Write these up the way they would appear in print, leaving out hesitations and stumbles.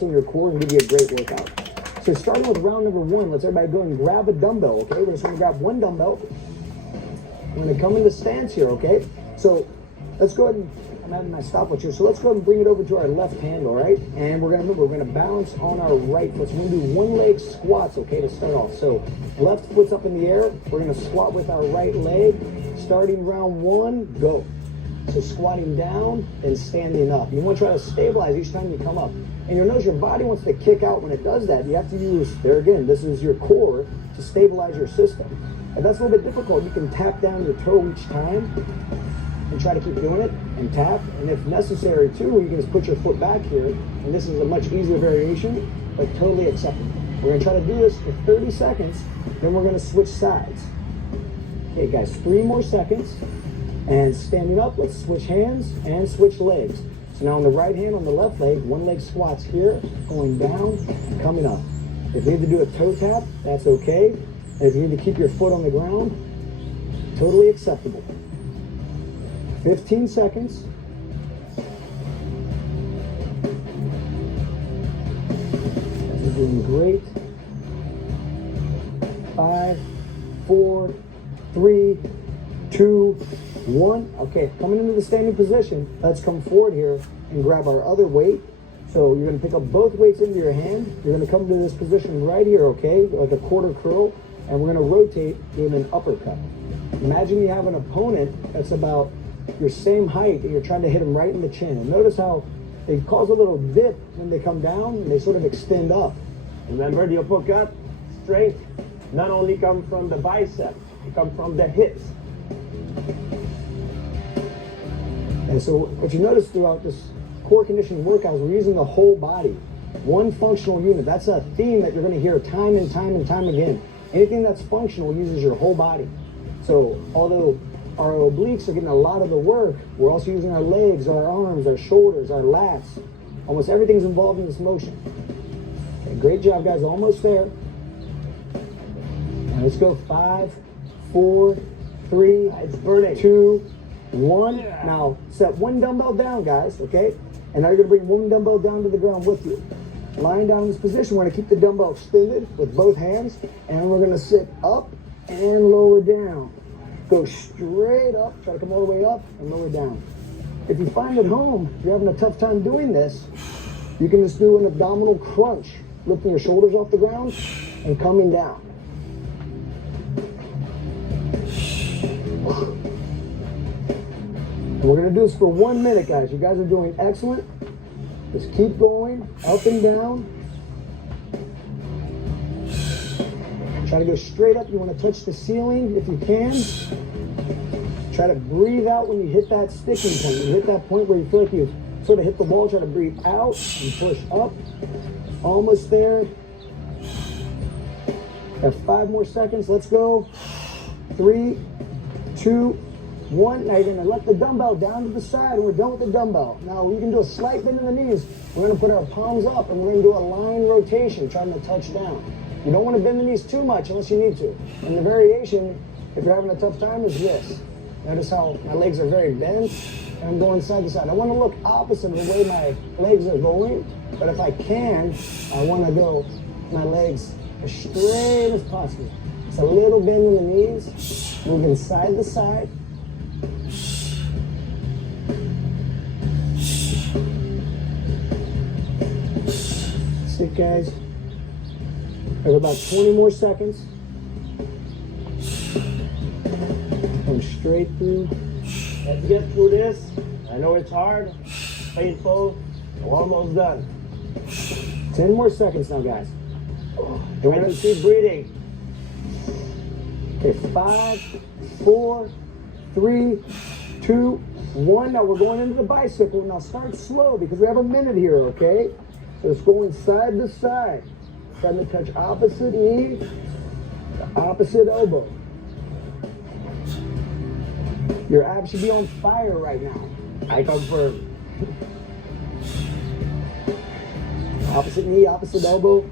in your core and give you a great workout. So starting with round number 1, let's everybody go and grab a dumbbell, okay? We're just gonna grab one dumbbell. We're gonna come into stance here, okay? So let's go ahead and, I'm having my stopwatch here, so let's go ahead and bring it over to our left hand, all right? And we're gonna balance on our right foot. So we're gonna do one leg squats, okay, to start off. So left foot's up in the air. We're gonna squat with our right leg. Starting round 1, go. So squatting down and standing up. You want to try to stabilize each time you come up. And you'll notice your body wants to kick out when it does that. You have to use, there again, this is your core to stabilize your system. If that's a little bit difficult, you can tap down your toe each time and try to keep doing it and tap. And if necessary too, you can just put your foot back here. And this is a much easier variation, but totally acceptable. We're going to try to do this for 30 seconds. Then we're going to switch sides. Okay, guys, 3 more seconds. And standing up, let's switch hands and switch legs. So now on the right hand, on the left leg, one leg squats here, going down and coming up. If you need to do a toe tap, that's okay. And if you need to keep your foot on the ground, totally acceptable. 15 seconds. You're doing great. 5, 4, 3, 2, 1. Okay, coming into the standing position, let's come forward here and grab our other weight. So you're going to pick up both weights into your hand. You're going to come to this position right here, okay, like a quarter curl, and we're going to rotate in an uppercut. Imagine you have an opponent that's about your same height and you're trying to hit them right in the chin. And notice how they cause a little dip when they come down and they sort of extend up. Remember, the uppercut strength not only comes from the bicep, it comes from the hips. And so what you notice throughout this core conditioning workout is we're using the whole body. One functional unit. That's a theme that you're going to hear time and time and time again. Anything that's functional uses your whole body. So although our obliques are getting a lot of the work, we're also using our legs, our arms, our shoulders, our lats. Almost everything's involved in this motion. Okay, great job, guys. Almost there. And let's go. 5, 4, 3, It's burning. 2, 1. Yeah. Now set one dumbbell down, guys, okay? And now you're gonna bring one dumbbell down to the ground with you. Lying down in this position, we're gonna keep the dumbbell extended with both hands, and we're gonna sit up and lower down. Go straight up, try to come all the way up and lower down. If you find at home you're having a tough time doing this, you can just do an abdominal crunch, lifting your shoulders off the ground and coming down. And we're going to do this for 1 minute, guys. You guys are doing excellent. Just keep going, up and down. Try to go straight up. You want to touch the ceiling if you can. Try to breathe out when you hit that sticking point. When you hit that point where you feel like you sort of hit the wall, try to breathe out and push up. Almost there. Have 5 more seconds. Let's go. 3, 2, 1. Now you're going to let the dumbbell down to the side, and we're done with the dumbbell. Now you can do a slight bend in the knees. We're going to put our palms up, and we're going to do a line rotation, trying to touch down. You don't want to bend the knees too much unless you need to. And the variation, if you're having a tough time, is this. Notice how my legs are very bent, and I'm going side to side. I want to look opposite of the way my legs are going, but if I can, I want to go my legs as straight as possible. It's a little bend in the knees, moving side to side. Sit, guys. We have about 20 more seconds. Come straight through. Let's get through this. I know it's hard, painful. We're almost done. 10 more seconds now, guys. Try to keep breathing. Okay, 5, 4, 3, 2, 1. Now we're going into the bicycle. Now start slow because we have a minute here, okay? So it's going side to side. Trying to touch opposite knee to opposite elbow. Your abs should be on fire right now. I confirm. Opposite knee, opposite elbow.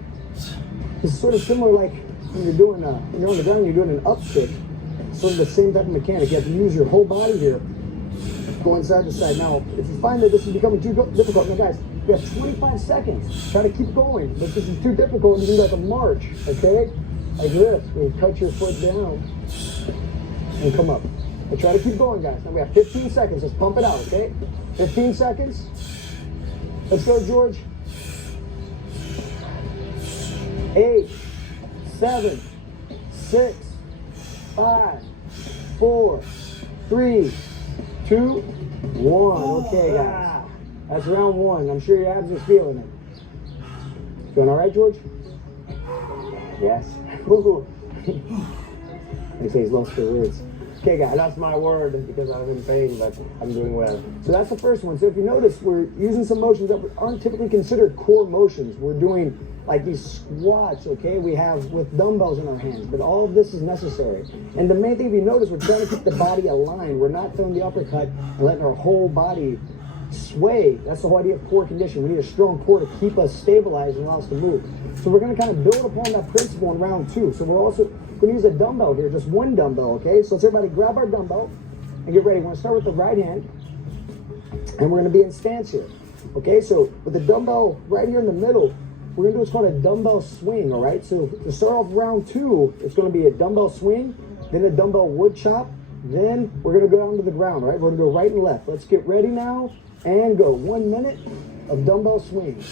It's sort of similar like when you're doing when you're on the ground, you're doing an upstick. Sort of the same type of mechanic. You have to use your whole body here, going side to side. Now, if you find that this is becoming too difficult, now guys, We have 25 seconds. Try to keep going. But this is too difficult. You can do like a march, okay? Like this. You cut your foot down and come up. But try to keep going, guys. Now we have 15 seconds. Let's pump it out, okay? 15 seconds. Let's go, George. 8, 7, 6, 5, 4, 3, 2, 1. Okay, guys. That's round 1. I'm sure your abs are feeling it. Doing all right, George? Yes. They say he's lost for words. Okay, guys. That's my word because I'm in pain, but I'm doing well. So that's the first one. So if you notice, we're using some motions that aren't typically considered core motions. We're doing like these squats, okay, we have with dumbbells in our hands, but all of this is necessary. And the main thing, if you notice, we're trying to keep the body aligned. We're not throwing the uppercut and letting our whole body sway. That's the whole idea of core condition. We need a strong core to keep us stabilized and allow us to move. So we're going to kind of build upon that principle in round 2. So we're also going to use a dumbbell here, just one dumbbell, okay? So let's everybody grab our dumbbell and get ready. We're going to start with the right hand, and we're going to be in stance here, okay? So with the dumbbell right here in the middle, we're going to do what's called a dumbbell swing, all right? So to start off round 2, it's going to be a dumbbell swing, then a dumbbell wood chop, then we're going to go down to the ground, all right? We're going to go right and left. Let's get ready now and go. 1 minute of dumbbell swings.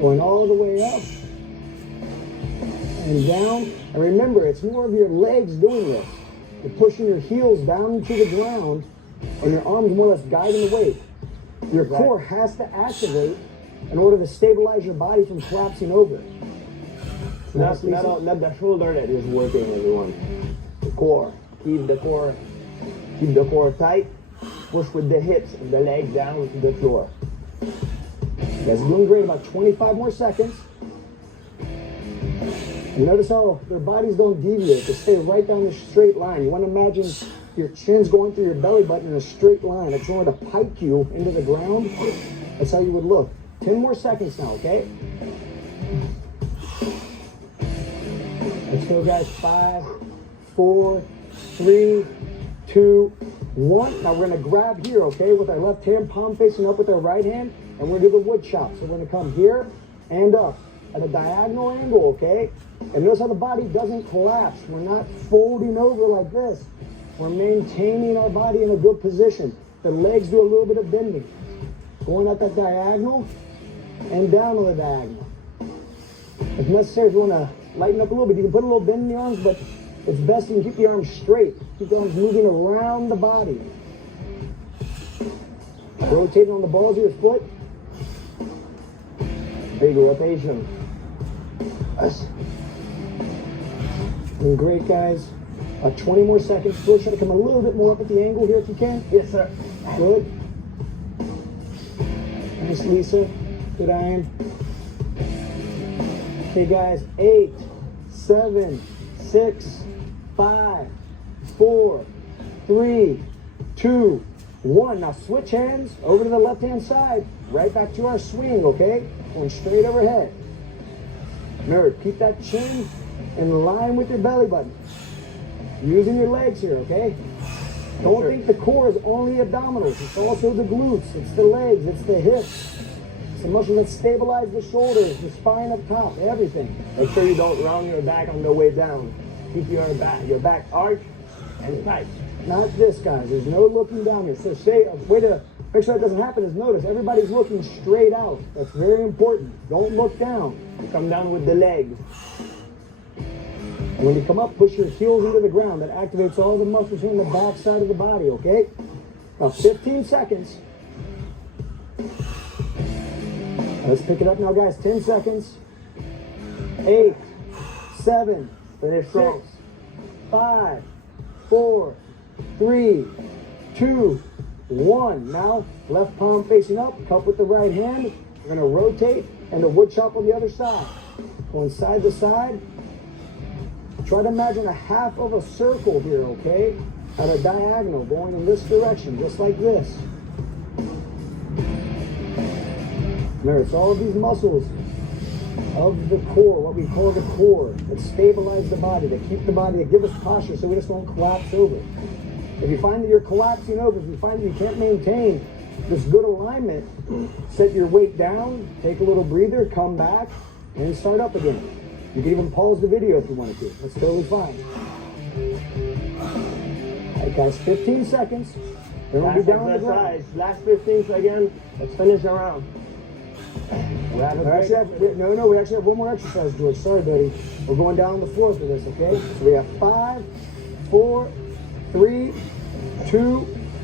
Going all the way up and down. And remember, it's more of your legs doing this. You're pushing your heels down into the ground and your arms more or less guiding the weight. Your core has to activate in order to stabilize your body from collapsing over. Not the shoulder that is working, everyone. The core. Keep the core tight. Push with the hips and the leg down to the floor. You guys are doing great. About 25 more seconds. And notice how their bodies don't deviate. They stay right down the straight line. You want to imagine your chin's going through your belly button in a straight line. If someone were to pike you into the ground, that's how you would look. 10 more seconds now, okay? Let's go, guys. 5, 4, 3, 2, 1. Now we're going to grab here, okay, with our left hand, palm facing up with our right hand, and we're going to do the wood chop. So we're going to come here and up at a diagonal angle, okay? And notice how the body doesn't collapse. We're not folding over like this. We're maintaining our body in a good position. The legs do a little bit of bending. Going at that diagonal and down on the diagonal. If necessary, if you want to lighten up a little bit, you can put a little bend in the arms, but it's best you can keep the arms straight. Keep the arms moving around the body. Rotating on the balls of your foot. Big rotation. Yes. Doing great, guys. 20 more seconds. Still try to come a little bit more up at the angle here if you can. Yes, sir. Good. Nice, Lisa. Good iron. Okay, guys. 8, 7, 6, 5, 4, 3, 2, 1. Now switch hands over to the left-hand side. Right back to our swing, okay? Going straight overhead. Remember, keep that chin in line with your belly button. Using your legs here, okay? Don't think the core is only abdominals. It's also the glutes. It's the legs. It's the hips. It's the muscles that stabilize the shoulders, the spine up top, everything. Make sure you don't round your back on the way down. Keep your back arched and tight. Not this, guys. There's no looking down here. So way to make sure that doesn't happen is notice everybody's looking straight out. That's very important. Don't look down. You come down with the legs. And when you come up, push your heels into the ground. That activates all the muscles in the back side of the body, okay? Now 15 seconds. Let's pick it up now, guys. 10 seconds. 8, 7, 6, 5, 4, 3, 2, 1. Now, left palm facing up, cup with the right hand. We're going to rotate and a wood chop on the other side. Going side to side. Try to imagine a half of a circle here, okay? At a diagonal, going in this direction, just like this. Remember, it's all of these muscles of the core, what we call the core, that stabilize the body, that keep the body, that give us posture so we just don't collapse over. If you find that you're collapsing over, if you find that you can't maintain this good alignment, set your weight down, take a little breather, come back, and start up again. You can even pause the video if you wanted to. That's totally fine. All right, guys, 15 seconds. Then we'll be down on the ground. Last 15 seconds. Let's finish the round. We actually have one more exercise, George. Sorry, buddy. We're going down on the floor for this, okay? So we have 5, 4, 3, 2,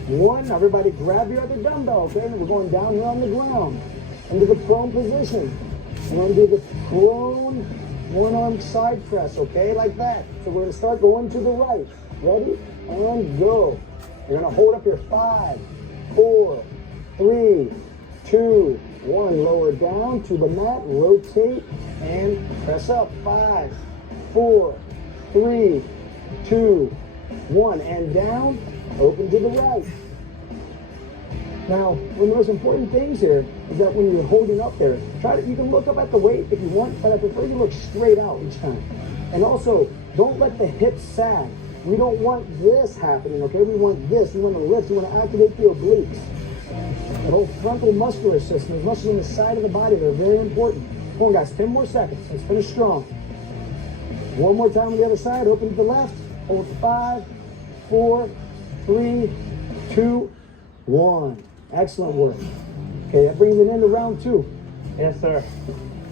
1. Now everybody grab your other dumbbell, okay? And we're going down here on the ground into the prone position. We're going to do the prone one-arm side press, okay? Like that. So we're going to start going to the right. Ready? And go. You're going to hold up here. 5, 4, 3, 2, 1. Lower down to the mat. Rotate and press up. 5, 4, 3, 2, 1. And down. Open to the right. Now, one of the most important things here is that when you're holding up there, you can look up at the weight if you want, but I prefer you look straight out each time. And also, don't let the hips sag. We don't want this happening, okay? We want this. We want to lift. We want to activate the obliques. The whole frontal muscular system, the muscles on the side of the body, they're very important. Come on, guys, 10 more seconds. Let's finish strong. One more time on the other side. Open to the left. Hold 5, 4, 3, 2, 1. Excellent work. Okay, that brings it into round 2. Yes, sir.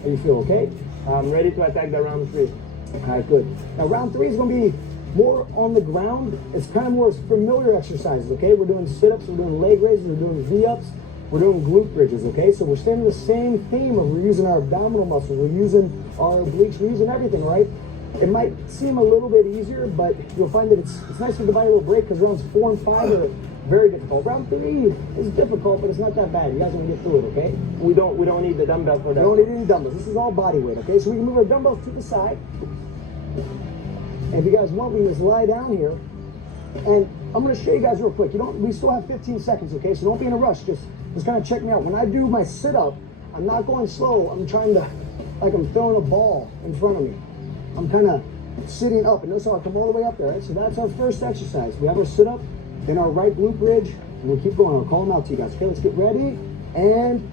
How you feel, okay? I'm ready to attack the round 3. All right, good. Now, round 3 is going to be more on the ground. It's kind of more familiar exercises, okay? We're doing sit-ups, we're doing leg raises, we're doing V-ups, we're doing glute bridges, okay? So we're staying in the same theme of we're using our abdominal muscles, we're using our obliques, we're using everything, right? It might seem a little bit easier, but you'll find that it's nice to divide a little break because rounds 4 and 5 are very difficult. Round 3 is difficult, but it's not that bad. You guys are gonna get through it, okay? We don't need the dumbbell for that. We don't need any dumbbells. This is all body weight, okay? So we can move our dumbbells to the side. And if you guys want, we can just lie down here. And I'm gonna show you guys real quick. We still have 15 seconds, okay? So don't be in a rush. Just kind of check me out. When I do my sit-up, I'm not going slow. I'm trying to, like I'm throwing a ball in front of me. I'm kind of sitting up, and notice how I come all the way up there, right? So that's our first exercise. We have our sit-up, then our right glute bridge, and we'll keep going. I'll call them out to you guys. Okay, let's get ready. And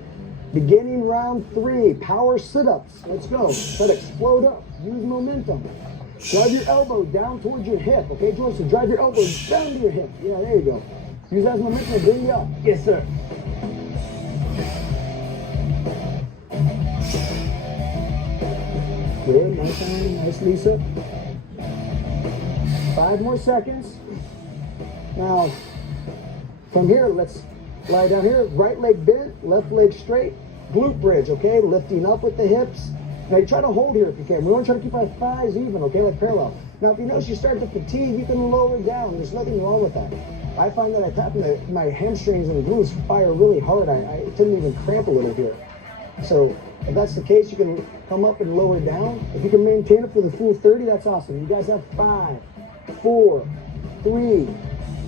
beginning round 3, power sit-ups. Let's go. Try to explode up. Use momentum. Drive your elbow down towards your hip. Okay, George? So drive your elbow down to your hip. Yeah, there you go. Use that as momentum to bring you up. Yes, sir. Good, nice time, nice Lisa. 5 more seconds. Now, from here, let's lie down here. Right leg bent, left leg straight. Glute bridge, okay? Lifting up with the hips. Now, you try to hold here if you can. We want to try to keep our thighs even, okay? Like parallel. Now, if you notice you start to fatigue, you can lower down. There's nothing wrong with that. I find that I tap into my hamstrings and glutes fire really hard. I tend to even cramp a little here. So, if that's the case, you can come up and lower down. If you can maintain it for the full 30, that's awesome. You guys have 5, 4, 3,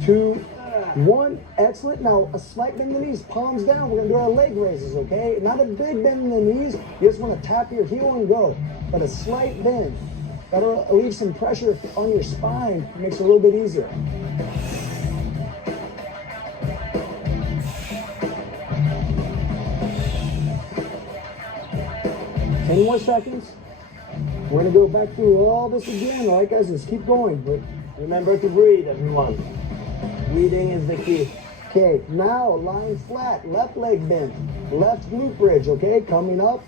2, 1. Excellent. Now, a slight bend in the knees, palms down. We're going to do our leg raises, okay? Not a big bend in the knees. You just want to tap your heel and go. But a slight bend. That'll leave some pressure on your spine. It makes it a little bit easier. Ten more seconds. We're going to go back through all this again. All right, guys, let's keep going. But remember to breathe, everyone. Breathing is the key. Okay, now lying flat, left leg bent, left glute bridge, okay? Coming up.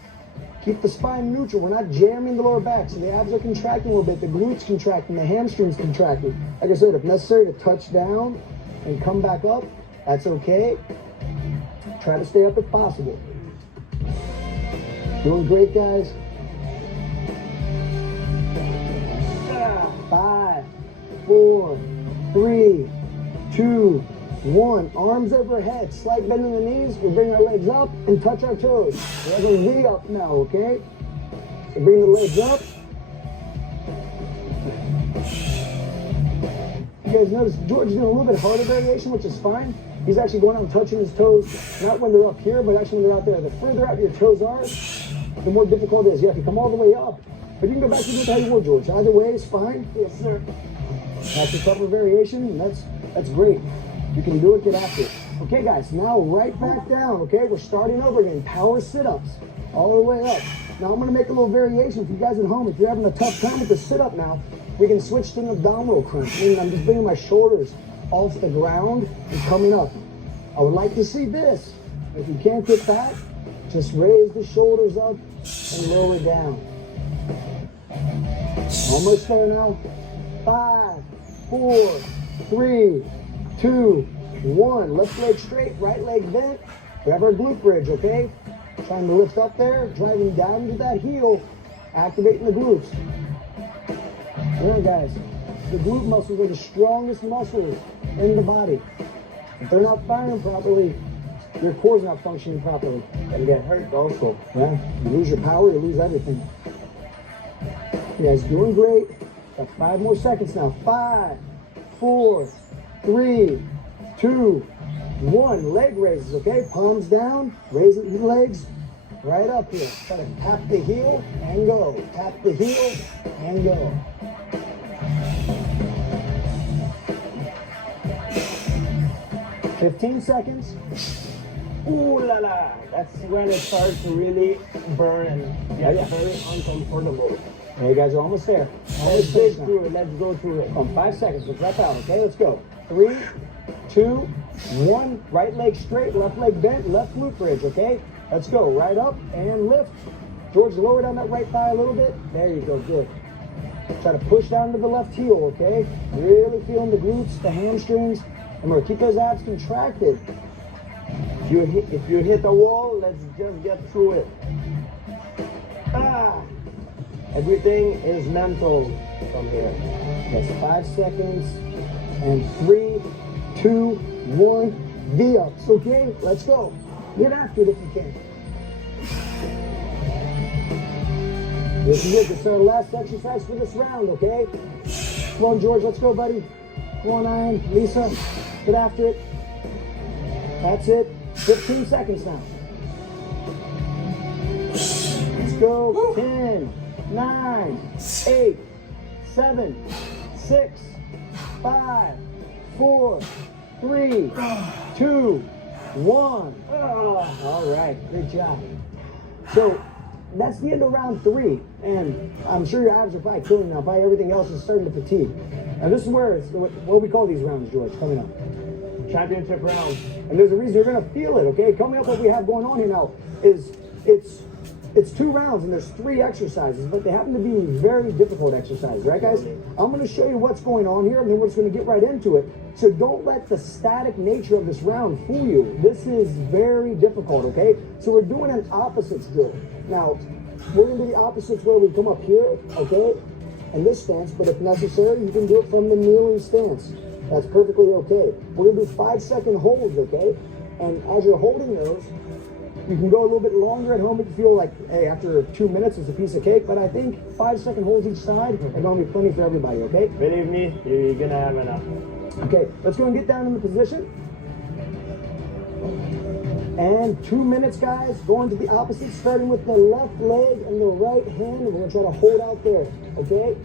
Keep the spine neutral. We're not jamming the lower back. So the abs are contracting a little bit. The glutes contracting, the hamstrings contracting. Like I said, if necessary to touch down and come back up, that's okay. Try to stay up if possible. Doing great, guys. 5, 4, 3, 2, 1. Arms overhead. Slight bend in the knees. We bring our legs up and touch our toes. We have a V up now, okay? So bring the legs up. You guys notice George doing a little bit harder variation, which is fine. He's actually going out and touching his toes, not when they're up here, but actually when they're out there. The further out your toes are, the more difficult it is. You have to come all the way up. But you can go back to do how you were, George. Either way is fine. Yes, sir. That's a tougher variation, and that's great. You can do it, get after it. Okay, guys, now right back down, okay? We're starting over again. Power sit-ups all the way up. Now I'm gonna make a little variation for you guys at home. If you're having a tough time with the sit-up now, we can switch to an abdominal crunch. Meaning I'm just bringing my shoulders off the ground and coming up. I would like to see this. If you can't get that, just raise the shoulders up and lower down. Almost there now. 5, 4, 3, 2, 1. Left leg straight, right leg bent. Grab our glute bridge, okay? Trying to lift up there, driving down to that heel, activating the glutes. There, guys. The glute muscles are the strongest muscles in the body. If they're not firing properly, your core's not functioning properly. And get hurt also. Yeah, you lose your power, you lose everything. You guys doing great. Got 5 more seconds now. 5, 4, 3, 2, 1. Leg raises, okay? Palms down, raising the legs right up here. Try to tap the heel and go. Tap the heel and go. $15 seconds. Ooh la la, that's when it starts to really burn and get very uncomfortable. Hey, you guys are almost there. Let's go through it. Let's go through it. 5 seconds. Let's wrap out. Okay, let's go. 3, 2, 1. Right leg straight, left leg bent, left glute bridge. Okay, let's go. Right up and lift. George, lower down that right thigh a little bit. There you go. Good. Try to push down to the left heel. Okay, really feeling the glutes, the hamstrings. Remember, keep those abs contracted. If you hit the wall, let's just get through it. Everything is mental from here. That's 5 seconds. And 3, 2, 1. V-ups. Okay, let's go. Get after it if you can. This is it. This is our last exercise for this round, okay? Come on, George. Let's go, buddy. Come on, Ian. Lisa, get after it. That's it. 15 seconds now. Let's go. 10, 9, 8, 7, 6, 5, 4, 3, 2, 1. All right. Good job. So that's the end of round 3. And I'm sure your abs are probably killing now. Probably everything else is starting to fatigue. And this is where it's, what do we call these rounds, George, coming up? Championship round. And there's a reason you're going to feel it, okay? Coming up, what we have going on here now is it's 2 rounds and there's 3 exercises, but they happen to be very difficult exercises, right, guys? I'm going to show you what's going on here, and then we're just going to get right into it. So don't let the static nature of this round fool you. This is very difficult, okay? So we're doing an opposites drill. Now, we're going to do the opposites where we come up here, okay, in this stance, but if necessary, you can do it from the kneeling stance. That's perfectly okay. We're going to do 5-second holds, okay? And as you're holding those, you can go a little bit longer at home if you feel like, hey, after 2 minutes it's a piece of cake, but I think 5-second holds each side are going to be plenty for everybody, okay? Believe me, you're going to have enough. Okay, let's go and get down in the position. And 2 minutes, guys, going to the opposite, starting with the left leg and the right hand. We're going to try to hold out there, okay?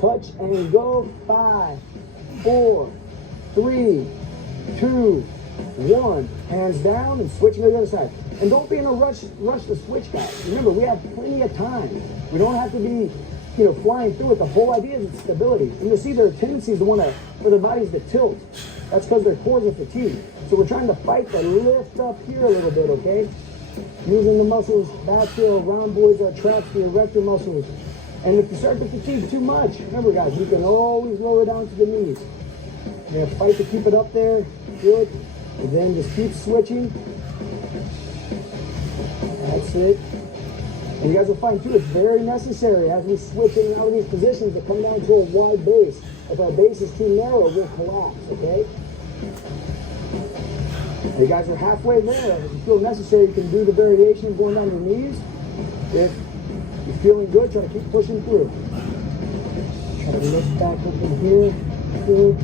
Touch and go. 5, 4, 3, 2, 1. Hands down and switching to the other side. And don't be in a rush to switch, guys. Remember, we have plenty of time. We don't have to be, flying through it. The whole idea is stability. And you'll see their tendencies for their bodies to tilt. That's because their cores are fatigued. So we're trying to fight the lift up here a little bit, okay? Using the muscles back here, rhomboids, our traps, the erector muscles. And if you start to fatigue too much, remember, guys, you can always lower down to the knees. You're going to fight to keep it up there. Good. And then just keep switching. That's it. And you guys will find, too, it's very necessary as we switch in and out of these positions to come down to a wide base. If our base is too narrow, we'll collapse, okay? And you guys are halfway there. If you feel necessary, you can do the variation going down your knees. If you're feeling good, try to keep pushing through. Try to lift back up in here. Good.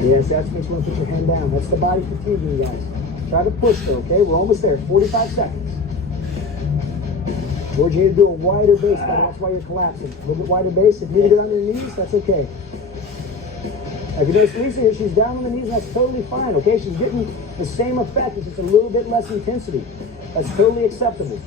Yes, that's what you want to put your hand down. That's the body fatiguing, you guys. Try to push though, okay? We're almost there. 45 seconds. George, you need to do a wider base, buddy. That's why you're collapsing. A little bit wider base. If you need to get on your knees, that's okay. If you notice Lisa here, she's down on the knees, and that's totally fine, okay? She's getting the same effect, it's just a little bit less intensity. That's totally acceptable.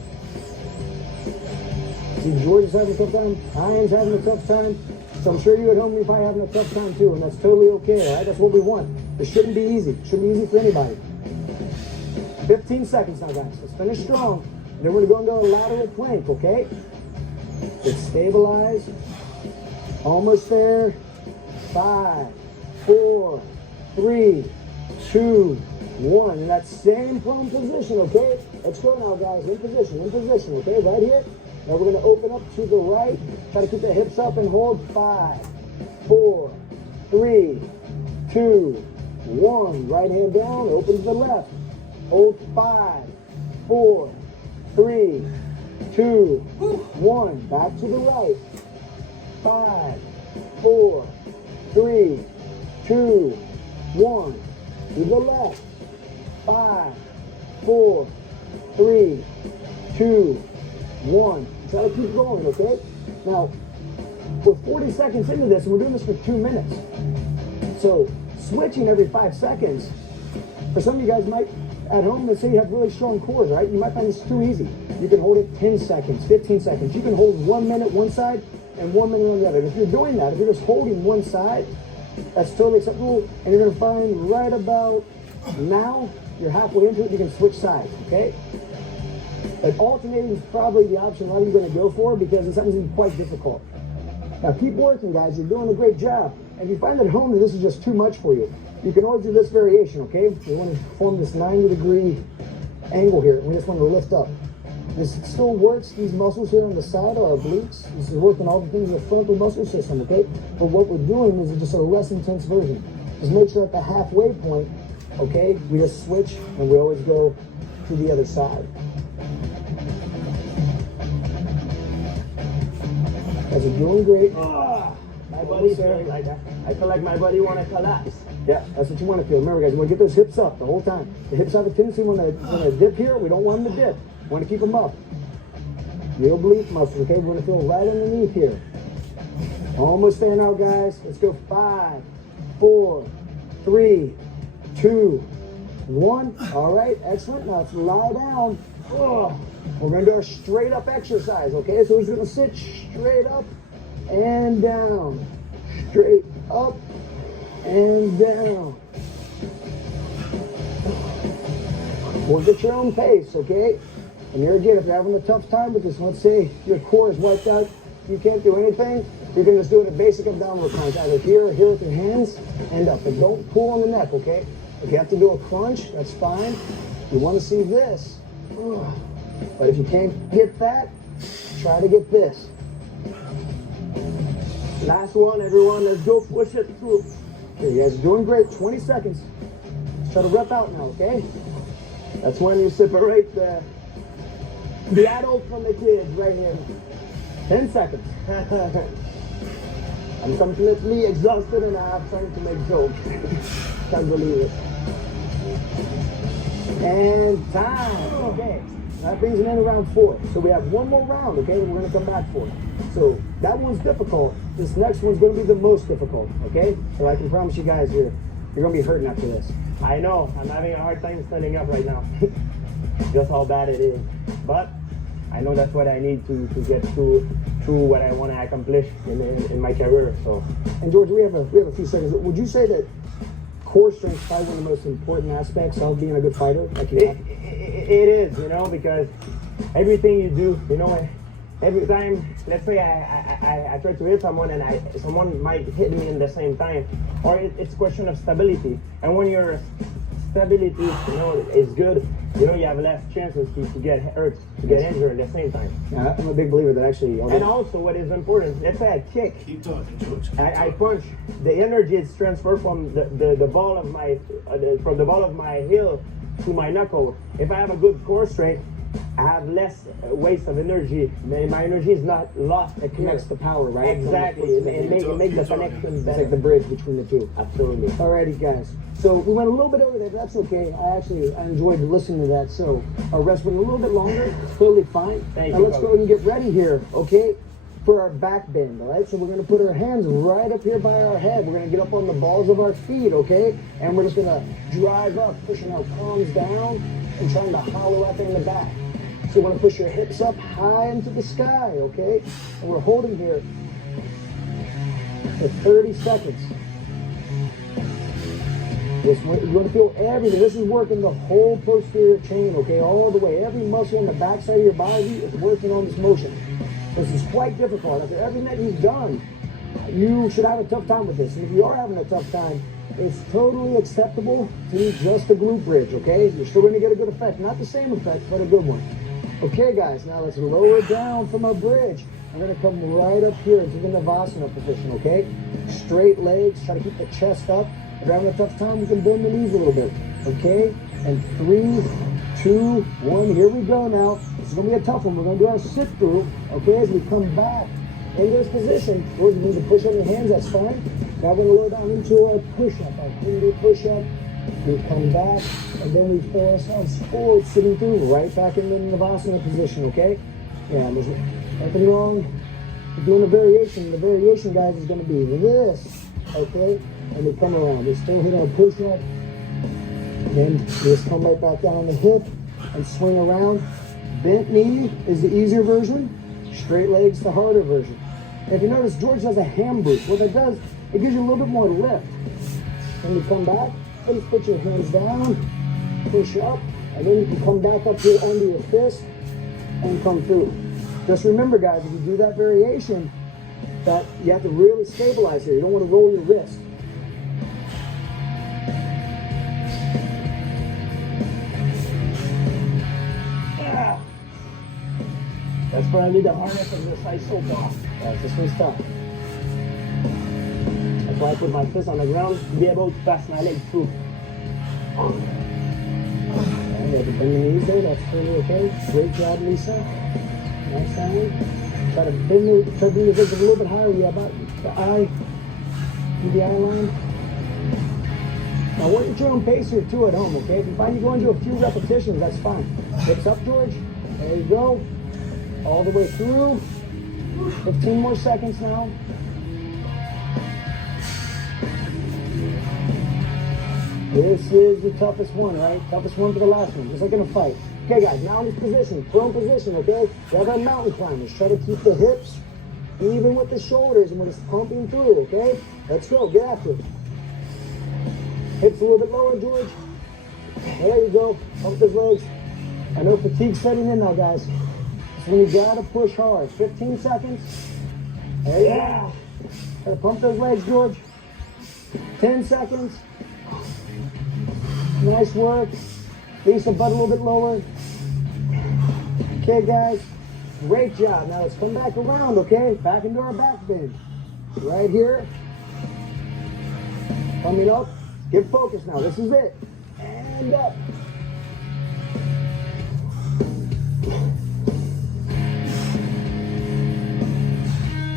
See, George is having a tough time, Ian's having a tough time, so I'm sure you at home are probably having a tough time too, and that's totally okay, all right? That's what we want. It shouldn't be easy. It shouldn't be easy for anybody. 15 seconds now, guys. Let's finish strong. And then we're going to go into a lateral plank, okay? Let's stabilize. Almost there. 5, 4, 3, 2, 1. In that same prone position, okay? Let's go now, guys. In position, okay? Right here. Now we're going to open up to the right. Try to keep the hips up and hold. 5, 4, 3, 2, 1. Right hand down. Open to the left. Hold. 5, 4, 3, 2, 1. Back to the right. 5, 4, 3, 2, 1. To the left. 5, 4, 3, 2, 1. Try to keep going, okay? Now, we're 40 seconds into this, and we're doing this for 2 minutes. So, switching every 5 seconds, for some of you guys might, at home, let's say you have really strong cores, right? You might find this too easy. You can hold it 10 seconds, 15 seconds. You can hold 1 minute one side and 1 minute on the other. If you're doing that, if you're just holding one side, that's totally acceptable. And you're going to find right about now, you're halfway into it, you can switch sides, okay? But alternating is probably the option a lot of you are going to go for because it's something quite difficult. Now keep working, guys. You're doing a great job. And if you find at home that this is just too much for you, you can always do this variation, okay? We want to form this 90-degree angle here. We just want to lift up. This still works, these muscles here on the side are our obliques. This is working all the things in the frontal muscle system, okay? But what we're doing is just a less intense version. Just make sure at the halfway point, okay, we just switch and we always go to the other side. Guys are doing great. My body's feeling like that. I feel like my body want to collapse. Yeah, that's what you want to feel. Remember, guys, you want to get those hips up the whole time. The hips have a tendency when they dip here, we don't want them to dip. We want to keep them up. The oblique muscles, okay? We're going to feel right underneath here. Almost there now, guys. Let's go. 5, 4, 3, 2, 1. All right, excellent. Now let's lie down. We're going to do our straight up exercise, okay? So we're just going to sit straight up and down. Straight up and down. Work at your own pace, okay? And here again, if you're having a tough time with this, let's say your core is wiped out, you can't do anything, you can just do it a basic abdominal crunch, either here or here with your hands, and up. But don't pull on the neck, okay? If you have to do a crunch, that's fine. You want to see this. But if you can't get that, try to get this. Last one, everyone. Let's go push it through. Okay, you guys are doing great. 20 seconds. Let's try to rep out now, okay? That's when you separate the adult from the kids right here. 10 seconds. I'm completely exhausted and I have trying to make jokes. Can't believe it. And time. Okay. That brings an end to round 4. So we have one more round, okay, that we're going to come back for. So that one's difficult. This next one's going to be the most difficult, okay? So I can promise you guys you're going to be hurting after this. I know. I'm having a hard time standing up right now. Just how bad it is. But I know that's what I need to get through what I want to accomplish in my career. So. And George, we have a few seconds. Would you say that core strength is probably one of the most important aspects of being a good fighter? It is, you know, because everything you do, you know, every time, let's say I try to hit someone and someone might hit me in the same time, or it's a question of stability. And when your stability, you know, is good, you know, you have less chances to get hurt, to get injured at the same time. Yeah, I'm a big believer that actually. And also, what is important, let's say I kick. Keep talking, George. I punch. The energy is transferred from the ball of my from the ball of my heel to my knuckle. If I have a good core strength, I have less waste of energy. My energy is not lost. It connects the power, right? Exactly. It makes the connection better. It's like the bridge between the two. Absolutely. Alrighty, guys. So we went a little bit over there, but that's okay. I enjoyed listening to that. So our rest went a little bit longer. It's totally fine. Thank now you. Let's go ahead and get ready here, okay? for our back bend, all right? So we're gonna put our hands right up here by our head. We're gonna get up on the balls of our feet, okay? And we're just gonna drive up, pushing our palms down and trying to hollow out there in the back. So you wanna push your hips up high into the sky, okay? And we're holding here for 30 seconds. You want to feel everything. This is working the whole posterior chain, okay, all the way. Every muscle on the back side of your body is working on this motion. This is quite difficult. After everything that you've done, you should have a tough time with this. And if you are having a tough time, it's totally acceptable to do just a glute bridge, okay? You're still going to get a good effect. Not the same effect, but a good one. Okay, guys, now let's lower down from our bridge. I'm going to come right up here into the Navasana position, okay? Straight legs. Try to keep the chest up. If you're having a tough time, you can bend the knees a little bit, okay? And 3, 2, 1, here we go now. This is gonna be a tough one. We're gonna do our sit through, okay? As we come back into this position, or you need to push on your hands, that's fine. Now we're gonna lower down into our push-up, our Hindu push-up. We come back, and then we throw ourselves forward, sitting through, right back into the Navasana position, okay? Yeah, there's nothing wrong with doing a variation. The variation, guys, is gonna be this, okay? And we come around. We still hit our push-up. Then we just come right back down on the hip and swing around. Bent knee is the easier version. Straight legs the harder version. And if you notice, George has a ham boost. What that does, it gives you a little bit more lift. When you come back, please put your hands down, push up, and then you can come back up here under your fist and come through. Just remember, guys, if you do that variation, that you have to really stabilize here. You don't want to roll your wrist. That's where I need the harness of this iso ball. This one's tough. That's why I put my fist on the ground to be able to pass my leg through. And you have to bend the knees there. That's totally okay. Great job, Lisa. Nice time. Try to bring your legs a little bit higher. Yeah, about the eye, the eye line. Now work at your own pace here too at home, okay? If you find you going to a few repetitions, that's fine. Hips up, George. There you go. All the way through. 15 more seconds now. This is the toughest one, right? Toughest one for the last one, just like in a fight. Okay, guys, now in this position, prone position, okay? We have our mountain climbers. Try to keep the hips even with the shoulders, and we're just pumping through, okay? Let's go, get after it. Hips a little bit lower, George. There you go, pump those legs. I know fatigue's setting in now, guys. So you gotta push hard. 15 seconds. There you go. Gotta pump those legs, George. 10 seconds. Nice work. Release the butt a little bit lower. Okay, guys. Great job. Now let's come back around, okay? Back into our back bend. Right here. Coming up. Get focused now. This is it. And up.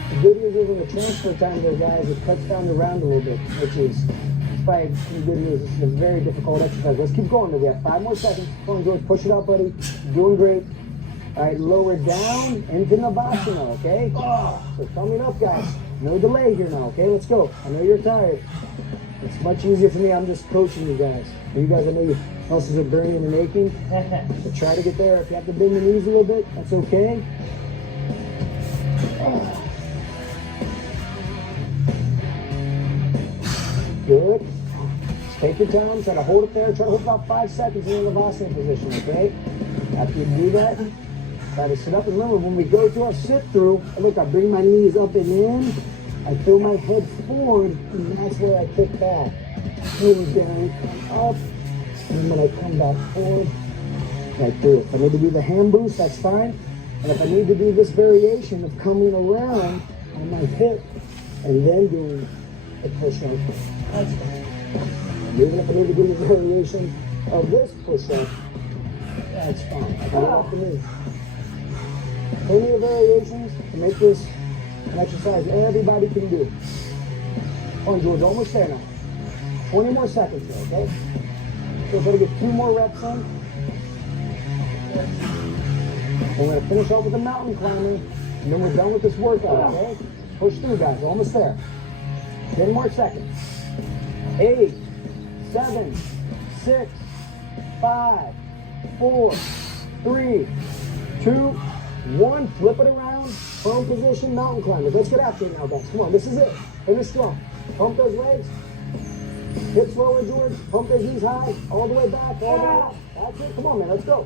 The good news is in the transfer time there, guys, it cuts down the round a little bit, which is probably the good news. This is a very difficult exercise. Let's keep going. We have 5 more seconds. Come on, George. Push it out, buddy. Doing great. All right, lower down into Navasana, okay? So coming up, guys. No delay here now, okay? Let's go. I know you're tired. It's much easier for me. I'm just coaching you guys. For you guys, I know your muscles are burning and aching. But try to get there. If you have to bend the knees a little bit, that's okay. Good. Just take your time. Try to hold it there. Try to hold about 5 seconds in the Navasana position, okay? After you do that, try to sit up. And remember, when we go to our sit through, look, I bring my knees up and in. I throw my head forward, and that's where I kick back. Move down, up, and then I come back forward, right through. If I need to do the hand boost, that's fine. And if I need to do this variation of coming around on my hip and then doing a push-up, that's fine. And even if I need to do the variation of this push-up, that's fine. I got it off the knee. Plenty of variations to make this an exercise everybody can do. Come on, George, almost there now. 20 more seconds there, okay? So we're going to get 2 more reps in. And we're going to finish off with a mountain climber. And then we're done with this workout, okay? Push through, guys. We're almost there. 10 more seconds. 8, 7, 6, 5, 4, 3, 2, 1. Flip it around. Prone position, mountain climbers. Let's get after it now, guys. Come on, this is it. Finish strong. Pump those legs. Hips lower, George. Pump those knees high. All the way back. All the way up. That's it. Come on, man. Let's go.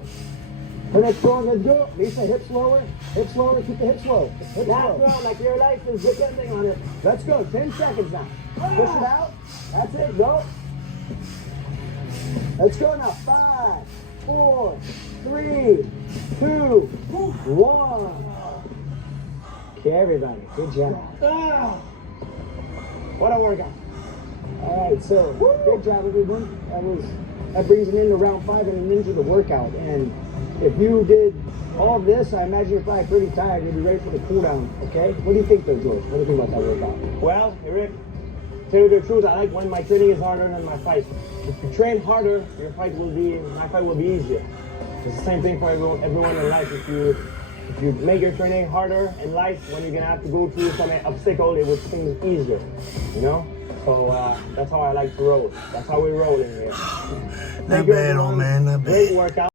Finish strong. Let's go. Lisa, hips lower. Hips lower. Keep the hips low. Hips That's low. wrong, like your life is depending on it. Let's go. 10 seconds now. Push it out. That's it. Go. Let's go now. 5, 4, 3, 2, 1. Okay, everybody. Good job. What a workout. All right, so good job, everyone. That brings it into round 5 and into the workout. And if you did all of this, I imagine you're probably pretty tired. You'll be ready for the cool down. Okay? What do you think, though, George? What do you think about that workout? Well, Rick, tell you the truth, I like when my training is harder than my fight. If you train harder, my fight will be easier. It's the same thing for everyone in life. If you make your training harder in life, when you're gonna have to go through some obstacle, it would seem easier. You know? So that's how I like to roll. That's how we roll in here. Not bad, old man. Not bad. Great workout.